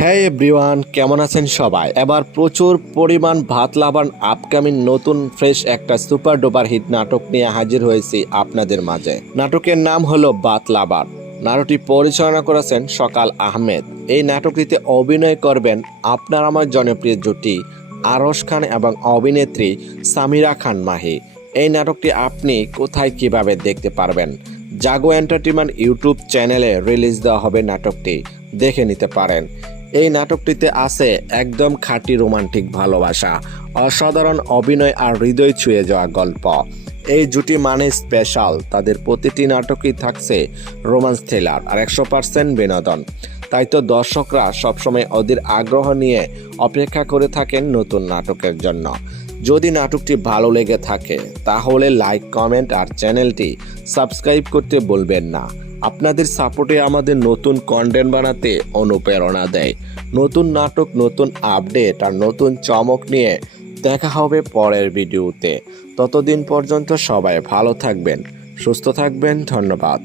হ্যাঁ এভরিওয়ান, কেমন আছেন সবাই? এবার প্রচুর পরিমাণ ভাত লাভার আপকামিং নতুন ফ্রেশ একটা সুপার ডুপার হিট নাটক নিয়ে হাজির হয়েছি আপনাদের মাঝে। নাটকের নাম হলো ভাত লাভার। নাটকটি পরিচালনা করেছেন সকাল আহমেদ। এই নাটকটিতে অভিনয় করবেন আপনার আমার জনপ্রিয় জুটি আরশ খান এবং অভিনেত্রী সামিরা খান মাহি। এই নাটকটি আপনি কোথায় কিভাবে দেখতে পারবেন? জাগো এন্টারটেইনমেন্ট ইউটিউব চ্যানেলে রিলিজ দেওয়া হবে নাটকটি, দেখে নিতে পারেন। এই নাটকটিতে আছে একদম খাঁটি রোমান্টিক ভালোবাসা, অসাধারণ অভিনয় আর হৃদয় ছুঁয়ে যাওয়া গল্প। এই জুটি মানে স্পেশাল, তাদের প্রতিটি নাটকই থাকছে রোমান্স থ্রিলার আর 100% বিনোদন। তাই তো দর্শকরা সবসময় অধীর আগ্রহ নিয়ে অপেক্ষা করে থাকেন নতুন নাটকের জন্য। যদি নাটকটি ভালো লেগে থাকে তাহলে লাইক, কমেন্ট আর চ্যানেলটি সাবস্ক্রাইব করতে ভুলবেন না। আপনাদের সাপোর্টে আমাদের নতুন কন্টেন্ট বানাতে অনুপ্রেরণা দেয়। নতুন নাটক, নতুন আপডেট আর নতুন চমক নিয়ে দেখা হবে পরের ভিডিওতে। ততদিন পর্যন্ত সবাই ভালো থাকবেন, সুস্থ থাকবেন। ধন্যবাদ।